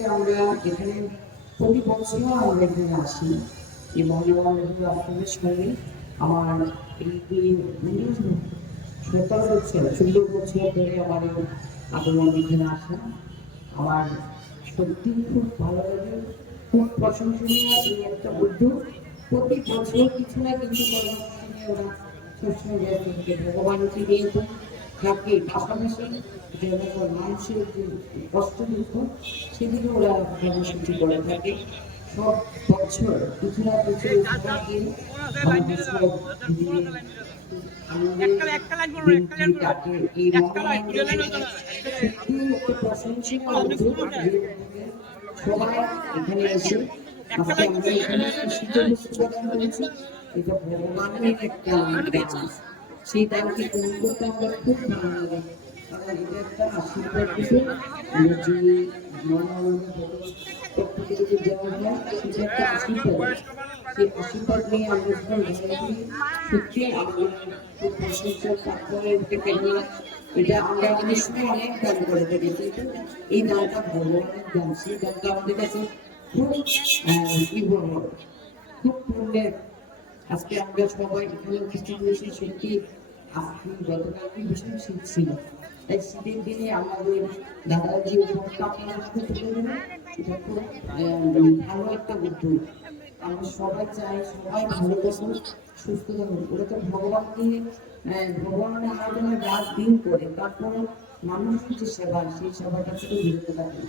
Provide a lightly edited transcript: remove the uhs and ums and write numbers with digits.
আজকে আমরা এখানে প্রতি বছর আমরা এখানে আসি এবং আপনাদের সঙ্গে আমার এই 17 বছর 16 বছর ধরে আমার এই আগমন এখানে আসা আমার সত্যি খুব ভালো লাগে, খুব প্রশংসনীয় এই একটা উদ্যোগ। প্রতি বছর কিছু না কিছু কর্মসূচি নিয়ে ওরা সবসময় ব্যস্ত থাকে, ভগবানকে নিয়ে তো থাকে, পাশাপাশি যেন মানুষের যে কষ্ট দুঃখ সেদিকে ওরা কর্মসূচি করে থাকে। সব বছর কিছু না কিছু উপহার দিয়ে আমাদের সব আনন্দের কাটে। এই সত্যি একটা প্রশংসনীয় উদ্যোগ। সবাই এখানে এসে আজকে আমরা এখানে শীতল প্রদান করেছি, এটা ভগবানের একটা দান। সেই দানকে গ্রহণ করতে আমরা খুব ভালো লাগে, কারণ এটা একটা আশীর্বাদ থেকে যে পক্ষ থেকে যে দেওয়া হয় সেটা একটা আশীর্বাদ। সেই আশীর্বাদ নিয়ে আমরা যখন ঘরে ফিরি সত্যি আমাদের খুব প্রশংসা। তারপরে এটা আমরা আমাদের সময় অনেক দান করে থাকি, কিন্তু এই দানটা ভগবানের দান। সেই দানটা আমাদের কাছে খুব কি বলবো, খুব পুণ্যের। আজকে আমরা সবাই এখানে উপস্থিত হয়েছি সত্যি। গতকালকে ভীষণ শীত ছিল, তাই শীতের দিনে আমাদের দাদা যে উপহারটা আপনারা তুলে দেবেন এটা খুব ভালো একটা উদ্যোগ। আমরা সবাই চাই সবাই ভালো থাকুন, সুস্থ থাকুন। ওরা তো ভগবানকে ভগবানের আরাধনায় রাত দিন করে, তারপরে মানুষের যে সেবা সেই সেবাটা থেকে বিরত থাকুন।